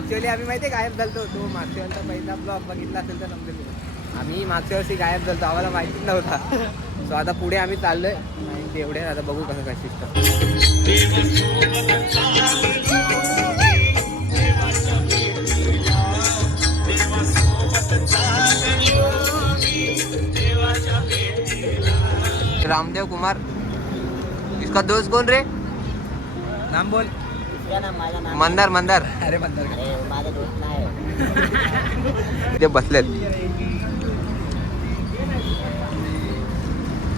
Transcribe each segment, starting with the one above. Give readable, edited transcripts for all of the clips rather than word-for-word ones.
मागच्या वेळी आम्ही माहिती आहे गायब झालतो. तो मागच्या वेळेचा पहिला ब्लॉग बघितला असेल तर नंतर आम्ही मागच्या वर्षी गायब झालतो, आम्हाला माहितीच नव्हता. सो आता पुढे आम्ही चाललोय आणि तेवढे आता बघू कसं काय सिस्टम. रामदेव कुमार, इसका दोस्त कौन रे? नाम बोल. मंदार मंदार. अरे मंदार माझा दोस्त नाही. ते बसलेत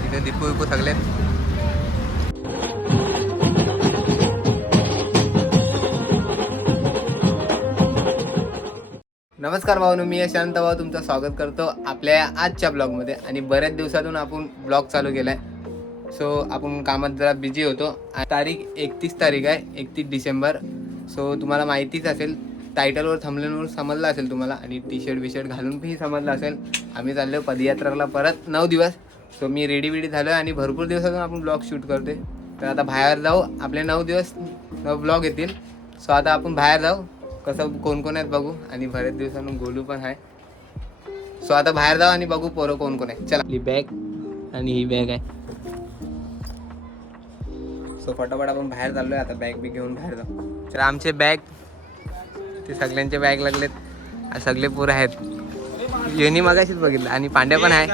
इथे दीपू विपू सगळे. नमस्कार भाऊनो, मी शांत भाऊ तुमचं स्वागत करतो आपल्या आजच्या ब्लॉगमध्ये. आणि बऱ्याच दिवसातून आपण ब्लॉग चालू केलाय. सो आपण कामात जरा बिझी होतो. तारीख 31 तारीख आहे, 31 डिसेंबर. सो तुम्हाला माहितीच असेल, टायटलवर थंबनेलवर समजलं असेल तुम्हाला, आणि टी शर्ट घालून पण समजलं असेल. आम्ही चाललो पदयात्राला परत 9 दिवस. सो मी रेडी झालो आणि भरपूर दिवसातून आपण ब्लॉग शूट करतोय. तर आता बाहेर जाऊ, आपले 9 दिवस ब्लॉग येतील. सो आता आपण बाहेर जाऊ, कसं कोण कोण आहेत बघू, आणि बऱ्याच दिवसांनी गोलू पण आहे. सो आता बाहेर जाऊ आणि बघू पोरं कोण कोण आहे. चला, ही बॅग आणि ही बॅग आहे. सो फटाफट आपण बाहेर चाललोय. आता बॅग बी घेऊन बाहेर जाऊ. तर आमचे बॅग, ते सगळ्यांचे बॅग लागलेत, सगळे पोरं आहेत. योनी मगाशीच बघितलं, आणि पांड्या पण आहे,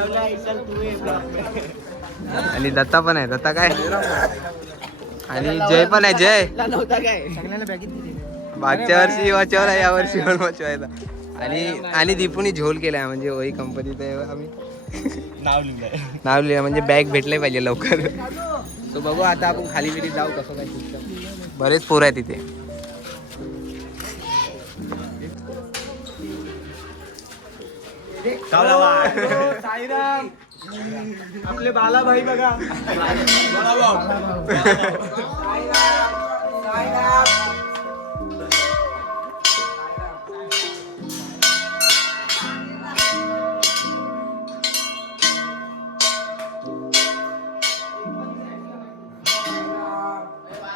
आणि दत्ता पण आहे. दत्ता काय, आणि जय पण आहे. जय मागच्या वर्षी वाचवला, या वर्षी पण वाचवायचा. आणि दीपूनी झोल केलाय, म्हणजे वही कंपनीत आम्ही नाव लिहिलं, म्हणजे बॅग भेटले पाहिजे लवकर. सो बघू आता आपण खाली बिरी जाऊ, कसं काय सिस्टम. बरेच पोरं आहेत तिथे. आपले बालाभाई बघा.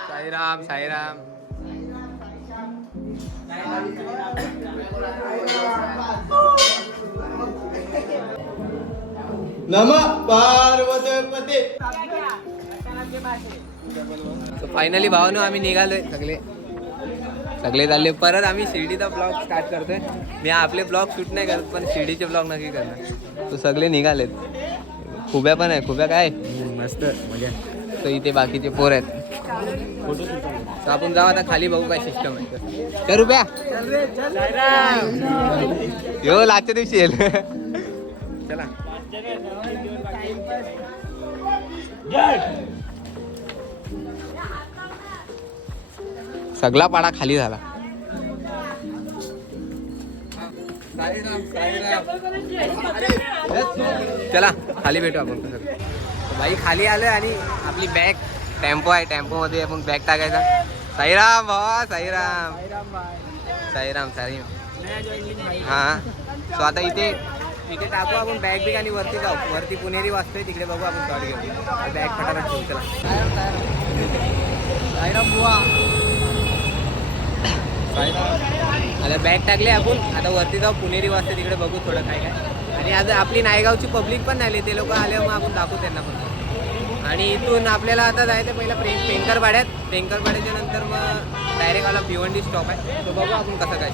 साईराम साईराम. नमः पार्वतीपते. फायनली भावानो आम्ही निघालोय. सगळे चालले. परत आम्ही शिर्डीचा ब्लॉग स्टार्ट करतोय. मी आपले ब्लॉग शूट नाही करत, पण शिर्डीचे ब्लॉग नक्की करणार. तो सगळे निघालेत. खुब्या पण आहे. खुब्या काय मस्त मजा. तर इथे बाकीचे पोर आहेत. तर आपण जाऊ आता खाली, बघू काय सिस्टम आहे. तर रुपया यो लाजच्या दिवशी येईल. चला, सगळा पाडा खाली झाला. चला खाली भेटू आपण. बाई खाली आलोय, आणि आपली बॅग टेम्पो आहे, टेम्पो मध्ये आपण बॅग टाकायचा. साईराम भावा, साईराम साईराम साईराम. हा, सो आता इथे टाकू आपण बॅग बिग, आणि वरती जाऊ. वरती पुणेरी वाजतोय, तिकडे बघू आपण शॉट घेऊ. बॅग फटाफट ठेवू. चला साईराम बुवा. आता बॅग टाकले आपण. आता वरती जाऊ, पुणेरी वाजते, तिकडे बघू थोडं काय काय. आणि आज आपली नायगावची पब्लिक पण आली, ते लोक आले, मग आपण दाखवू त्यांना पण. आणि इथून आपल्याला आता जायचं पहिला पेंकरपाड्यात. पेंकरपाड्याच्या नंतर मग डायरेक्ट आला भिवंडी स्टॉप आहे. तो बघू आपण कसं काय.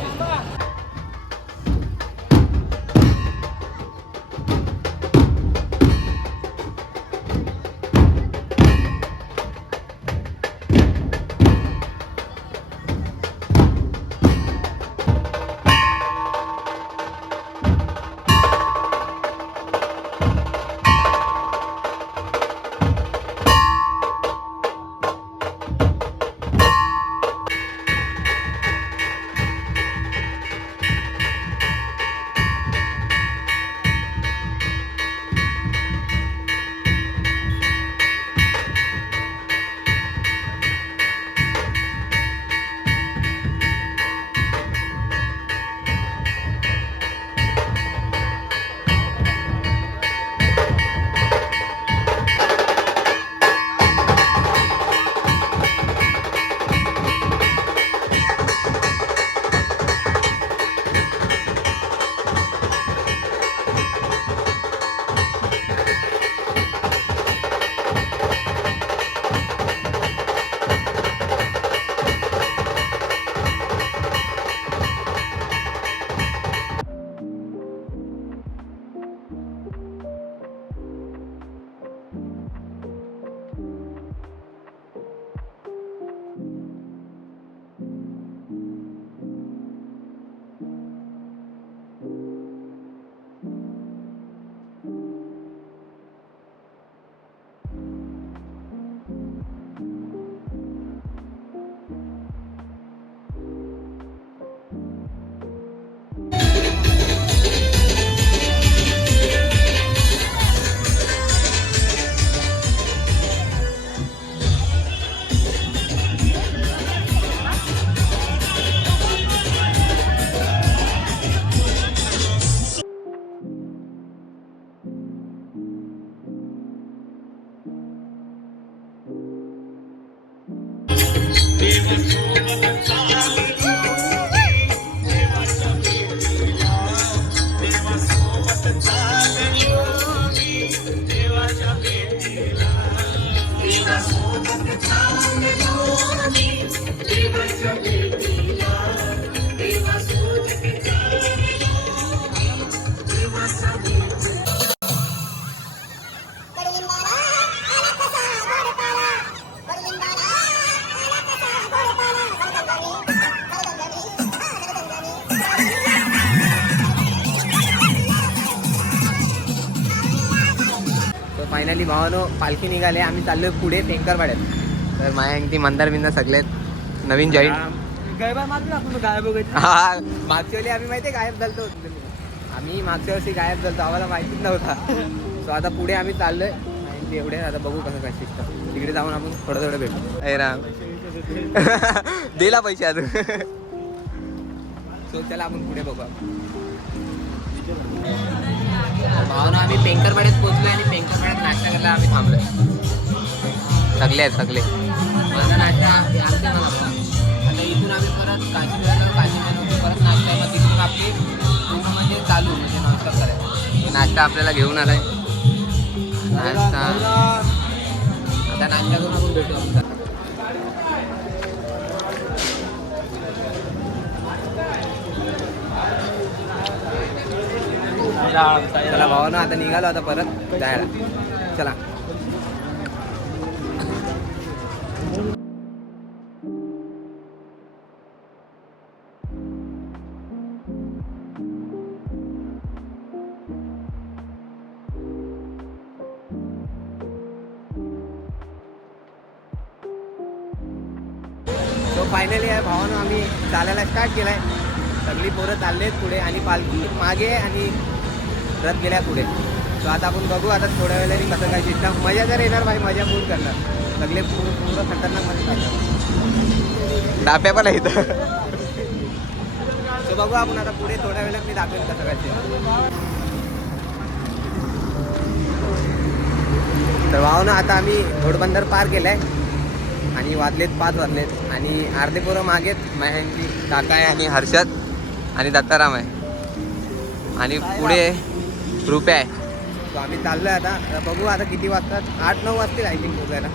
फायनली भावानो पालखी निघाले. आम्ही चाललोय पुढे टेंकरवाड्यात. तर माया ती मंदार बिंदार सगळेत नवीन जॉईन. हा मागच्या वेळी आम्ही माहिती गायब झालतो. आम्ही मागच्या वर्षी गायब झालतो, आम्हाला माहितीच नव्हता. सो आता पुढे आम्ही चाललोय एवढे. आता बघू कसं काय शिकतं. तिकडे जाऊन आपण थोडं भेटू. अरे राम दिला पैसे अजून. सो त्याला आपण पुढे बघू. भावना आम्ही पेंकरवाड्यात पोहोचलोय आणि पेंकरवाड्यात नाश्ता करायला आम्ही थांबलोय. सगळे माझा नाश्ता आमच्या मला आता इथून आम्ही परत काशी परत नाश्ता मग तिथून आपली पूर्ण म्हणजे चालू म्हणजे नाश्ता करायचा. नाश्ता आपल्याला घेऊन आलाय. नाश्ता आता नाश्ता करून आपण भेटू. चला भावानं आता निघालो आता परत जायला. चला सो फायनली आहे भावानं आम्ही चालायला स्टार्ट केलाय. सगळी पोरं चाललेत पुढे आणि पालखी मागे आणि रथ गेल्या पुढे. सो आता आपण बघू आता थोड्या वेळाने कसं काय शिस्टम. मजा जर येणार भाई, मजा फुल करणार. सगळे पूर्ण खतरनाक मध्ये चालणार. डाप्या पण आहेत. सो बघू आपण आता पुढे थोड्या वेळात मी दाखवेन कसं काय. तर भावना आता आम्ही घोडबंदर पार केलाय आणि 5 वाजलेत आणि अर्धे पोरं मागेत. माझ्यांची काका आहे आणि हर्षद आणि दत्ताराम आहे आणि पुढे रुपया आहे. तो आम्ही चाललोय आता. बघू आता किती वाजतात. 8-9 वाजतील आय थिंक पोचायला.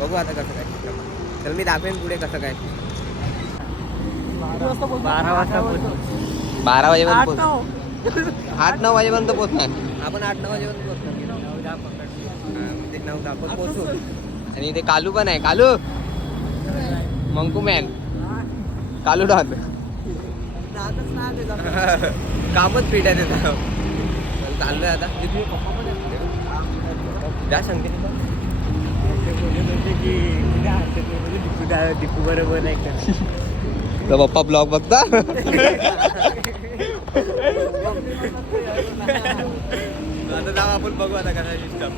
बघू आता कसं काय. तर मी दाखवेन पुढे कसं काय. 12 वाजता 12 वाजेपर्यंत पोच. 8-9 वाजेपर्यंत पोचणार आपण. 8-9 वाजेपर्यंत पोचणार. 9-10 पण पोचू. आणि इथे कालू पण आहे. कालू मंकू मॅन. कालू डॉन कामच पीठ आहे त्याचं. चाललोय आता. द्या सांगते दीपू बरोबर नाही का. तर पप्पा ब्लॉग बघता. आता जाऊ आपण बघू आता कसा सिस्टम.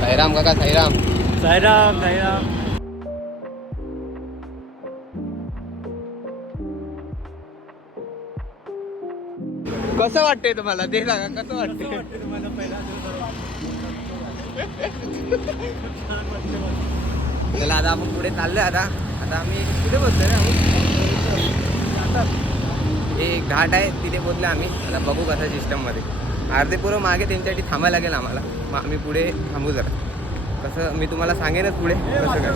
साईराम काका साईराम. साईराम. कसं वाटतंय तुम्हाला ते सांगा. कसं वाटतंय तुम्हाला पहिला. चला आता आपण पुढे चाललोय. आता आम्ही कुठे पोहोचलोय रे. एक घाट आहे तिथे पोहोचलो आम्ही. आता बघू कसं सिस्टममध्ये. अर्धे पोरं मागे त्यांच्यासाठी थांबायला लागेल आम्हाला. मग आम्ही पुढे थांबू जरा. कसं मी तुम्हाला सांगेनच पुढे कसं काय.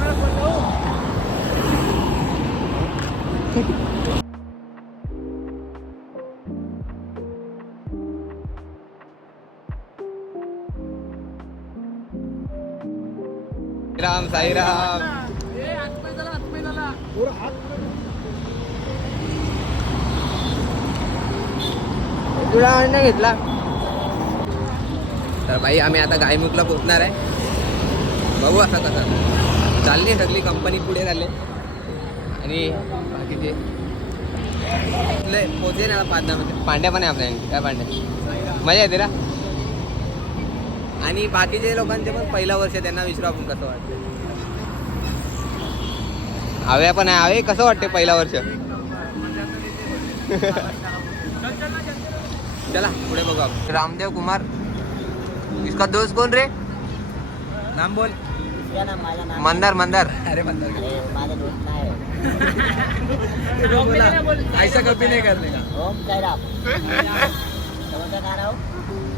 राम साईराम. तुला नाही घेतला. तर भाई आम्ही आता गायमुखला पोहोचणार आहे. बघू असं कसं. चालली सगळी कंपनी पुढे चालले आणि बाकीचे पोचले ना 5-10 मिनिट. पांड्या पण आहे आपल्या. काय पांड्या मजा येते ना. आणि बाकीचे लोकांचे पण पहिला वर्ष त्यांना विचारू आपण कसं वाटतं. हव्या पण आहे. हवे कसं वाटते पहिला वर्ष. चला पुढे बघू आपण. रामदेव कुमार. इसका दोस्त कोण रे? नाम बोल. मंदार मंदार. अरे मंदार माझा दोस्त नाही ऐसा कभी नहीं करने का. ओम कैराम समझता खा रहा हूँ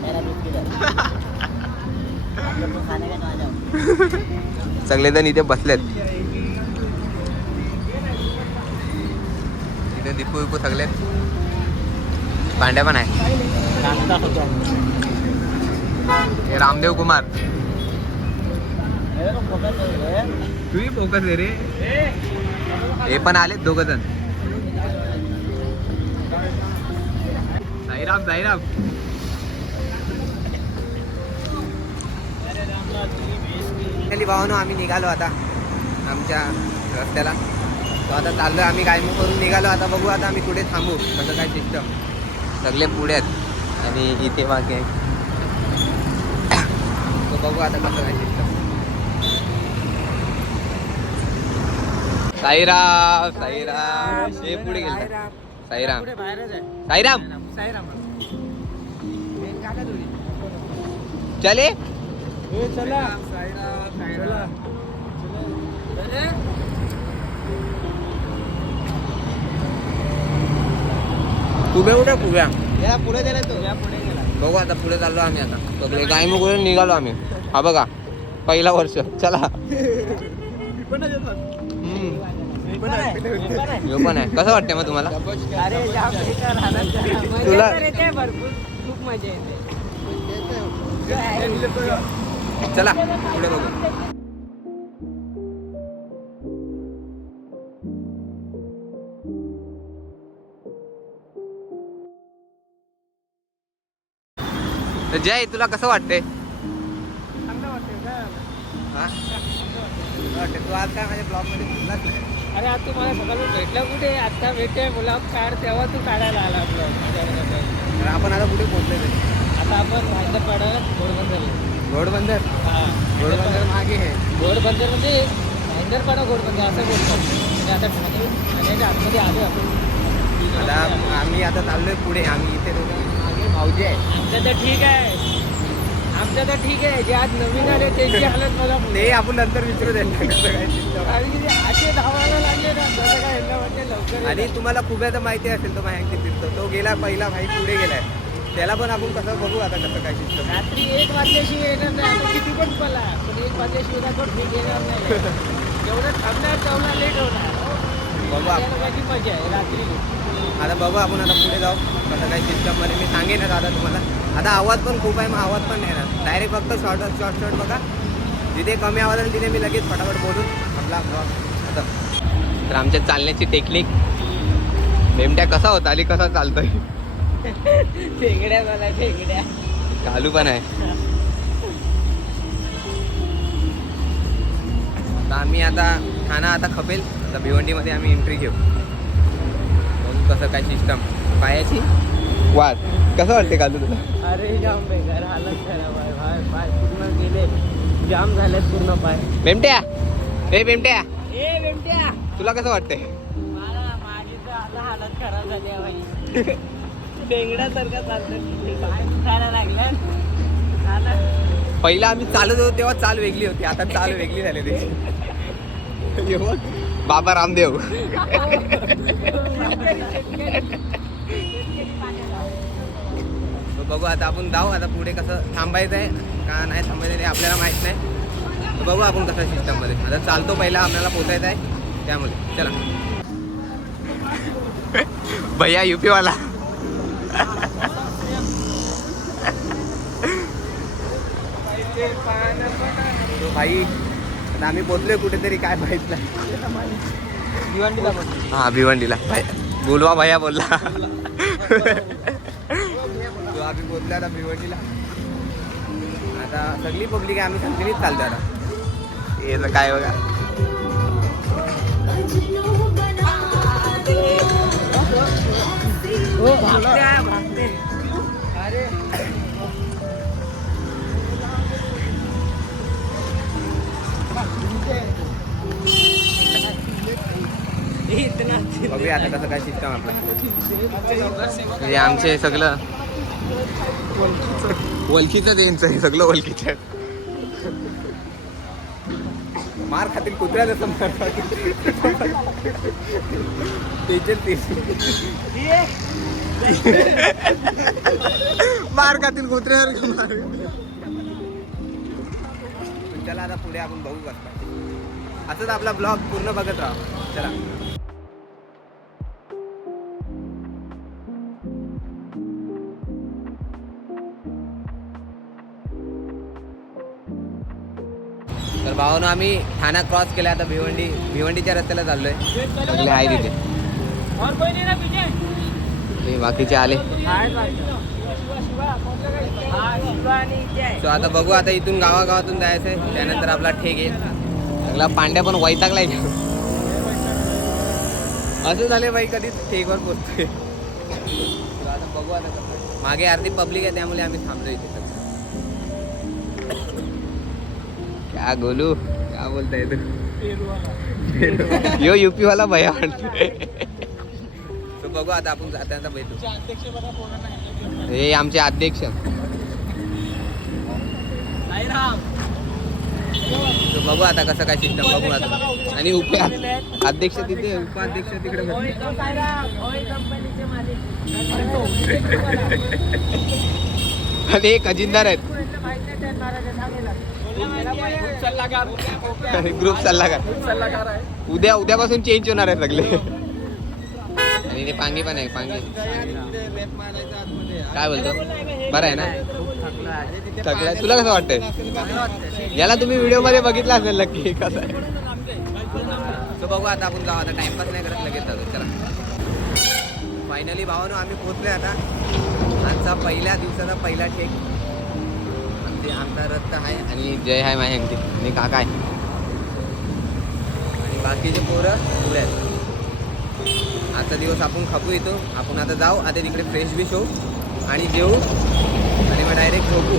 मेरा दूध किधर आप लोग को खाने का तो आ जाओ. सगळेजण इथे बसलेत. इथे दीपू विपू सगळे पांड्या पण आहे. नाश्ता होतो हे रामदेव कुमार. मेरे को फोकस है तूही फोकस आहे रे. हे पण आलेत दोघ जण. साईराम साईराम. भावानो आम्ही निघालो आता आमच्या रस्त्याला. तो आता चाललोय आम्ही गायमुख करून निघालो. आता बघू आता आम्ही कुठे थांबू, कसं काय सिस्टम. सगळे पुढे आहेत आणि इथे मागे आहे. तो बघू आता कसं काय सिस्टम. साईराम साईराम. हे पुढे गेला साईराम. साईराम चले. चला. कुब्या कुठे कुब्या. या पुढे गेला तो. या पुढे गेला. बघू आता पुढे चाललो आम्ही. आता सगळे गायमुखवरून निघालो आम्ही. हा बघा पहिला वर्ष. चला. यो पण आहे. कसं वाटतंय मग तुम्हाला? अरे जाम बेकार हालत. तुला भरपूर खूप मजा येते. चला पुढे बघू. तर जय तुला कसं वाटतंय? चांगलं वाटतंय का? हा? तू आज काय माझ्या ब्लॉग मध्ये बोललाच नाही. अरे आज तू मला सकाळी भेटला कुठे? आता भेटते ब्लॉग काढ तेव्हा तू काढायला आला ब्लॉग. तर आपण आता कुठे पोहोचलोय ते? आता आपण भांडपाडा घोडबंदर. घोडबंदर. घोडबंदर मागे आहे. घोडबंदर म्हणजे भांडरपाडा घोडबंदर असं बोलतो. म्हणजे आता ठाण्याच्या आतमध्ये आलो आपण. आता आम्ही आता चाललोय पुढे. आम्ही इथे दोघं मागे भाऊजी आहे. आमचं तर ठीक आहे. आमचं तर ठीक आहे. जे आज नवीन आले त्यांची हालत मला ते आपण नंतर विचारू द्यायला कसं काय system. आणि जे असे धावायला लागले ना तसं काय ह्यांना म्हणजे लवकर आणि तुम्हाला खूप माहिती असेल तो माहिती फिरतो. तो गेला पहिला भाई पुढे गेलाय. त्याला पण आपण कसं बघू आता कसं काय सिस्टम. रात्री 1 वाजल्याशिवाय येणार नाही. आता किती पण पला पण 1 वाजल्याशिवाय आपण ठीक येणार नाही. जेवढं थांबणार तेवढा लेट होणार. बघू त्या लोकांची मजा आहे रात्री. आता बघू आपण आता पुढे जाऊ कसं काय सिस्टममध्ये. मी सांगेन आता तुम्हाला. आता आवाज पण खूप आहे. मग आवाज पण नाही येणार. डायरेक्ट फक्त शॉर्ट बघा. जिथे कमी आवाज आहे तिथे मी लगेच फटाफट बोलून आपला ब्लॉग. तर आमच्या चालण्याची टेक्निक नेमट्या कसा होता आली कसा चालतोय. ठेकड्या मला ठेकड्या. चालू पण आहे. आता आम्ही आता ठाणा आता खपेल. आता भिवंडीमध्ये आम्ही एंट्री घेऊ. बघू कसं काय सिस्टम. पायाची वाद कसं वाटते कालू तुला? अरे जाम बेकार हालत खराब आहे. पाय पूर्ण गेले. जाम झालेत पूर्ण पाय. बेमट्या ए बेमट्या ए बेमट्या तुला कसं वाटतंय? मला माझी तर आता हालत खराब झाली आहे बाई. बेंगड्यासारखं चालतं. पाय दुखायला लागलं. पहिला आम्ही चालत होतो तेव्हा चाल वेगळी होती. आता चाल वेगळी झाली त्याची. बाबा रामदेव. बघू आता आपण जाऊ. आता पुढे कसं थांबायचं आहे का नाही थांबायचं आहे आपल्याला माहित नाही. तर बघू आपण कसं सिस्टममध्ये. आता चालतो पहिला आपल्याला पोचायचं आहे त्यामुळे. चला भैया यूपी वाला. भाई आता आम्ही पोचलोय कुठेतरी काय माहित नाही. भिवंडीला बघ. हा भिवंडीला. बोलवा भैया बोलला. तो आम्ही पोचलो आता भिवंडीला. आता सगळी पब्लिक आहे. आम्ही संगीत चालतो आता. हे काय बघा. हो भागते. अरे बघूया आता कसं काय सिस्टम आपला. म्हणजे आमचे सगळं वलकीच यांचं आहे सगळं वलकीच आहे. मार खातील कुत्र्या जसं मार खातील कुत्र्यावर. चला आता पुढे आपण बघू कसं. असंच आपला ब्लॉग पूर्ण बघत राहा. चला. तर भावानं आम्ही ठाणा क्रॉस केला. आता भिवंडीच्या रस्त्याला चाललोय. सगळे आहे तिथे. और कोई नहीं ना पीछे? ते बाकीचे आले. सो आता बघू. आता इथून गावागावातून जायचंय. त्यानंतर आपला ठेक येईल. सगळा पांड्या पण वैतागलाय. असं झाले बाई कधी ठेकवर पोहोचतोय. आता बघू. आता कसं मागे अर्धी पब्लिक आहे त्यामुळे आम्ही थांबलो इथे. क्या गोलू क्या बोलताय तू. यो यूपी वाला भैया म्हणतोय. तो बघू आता आपण जाताना भेटू. हे आमचे अध्यक्ष. तो बघू आता कसं काय सिस्टम बघू आता. आणि अध्यक्ष तिथे उपाध्यक्ष तिकडे आणि खजिनदार आहेत. ग्रुप सल्लागार उद्यापासून चेंज होणार आहे सगळे. आणि ते पांगी पण आहे. पांगी काय बोलतो. बरं आहे ना. थकलाय. तुला कसं वाटतंय. याला तुम्ही व्हिडिओ मध्ये बघितला असेल नक्की कसं आहे. तो बघू आता आपण जाऊ. आता टाइमपास नाही करत लगेच जातो. चला. फायनली भावानो आम्ही पोहोचलोय आता. आजचा पहिल्या दिवसाचा पहिला ठेक. आमचा रथ आहे आणि जय हाय माझ्या अंकित आणि काका आहे आणि बाकीचे पोरं पुढे आहेत. आजचा दिवस आपण खपू येतो. आपण आता जाऊ. आता तिकडे फ्रेश बिश होऊ आणि जेवू आणि मग डायरेक्ट झोपू.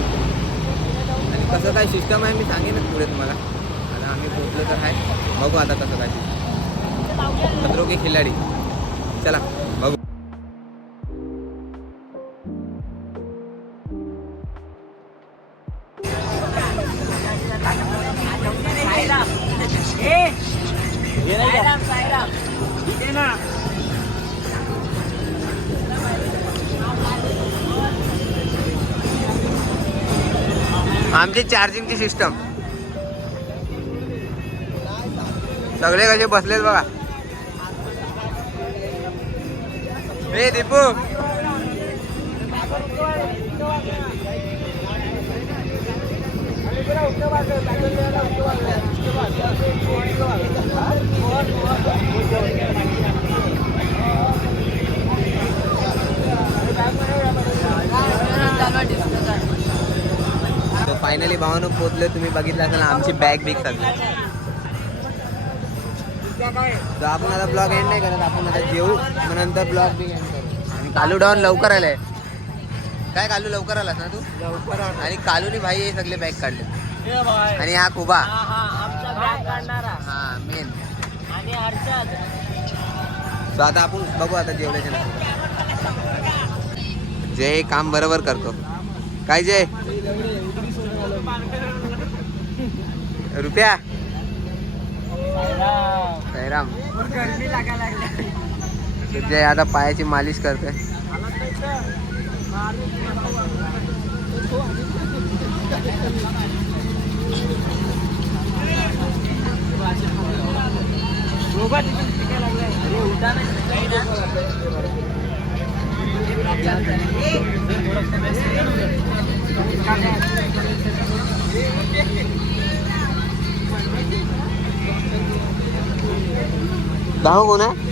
आणि कसं काय सिस्टम आहे मी सांगेनच पुढे तुम्हाला. आता आम्ही पोहोचलो तर आहे. बघू आता कसं काय. खतरो के खिलाडी. चला बघू. आमची चार्जिंगची सिस्टम सगळे कसे बसलेत बघा. हे दीपू तो फायनली भावानं पोहोचले. तुम्ही बघितलं असेल आमची बॅग बिग सगळी. तर आपण आता ब्लॉग एंड नाही करत. आपण आता जेवू मग नंतर ब्लॉग बिग एंड करू. आणि कालू डाऊन लवकर आलाय. काय कालू लवकर आलास ना तू. आणि कालूनी भाई हे सगळे बॅग काढले. आणि हा कुबा हा मेन. आणि हर्षद. सो आता आपण बघू. आता जेवल्याच्या नंतर जय हे काम बरोबर करतो. काय जय रुपया साईराम. जय आता पायाची मालिश करते. दाहो कोण आहे.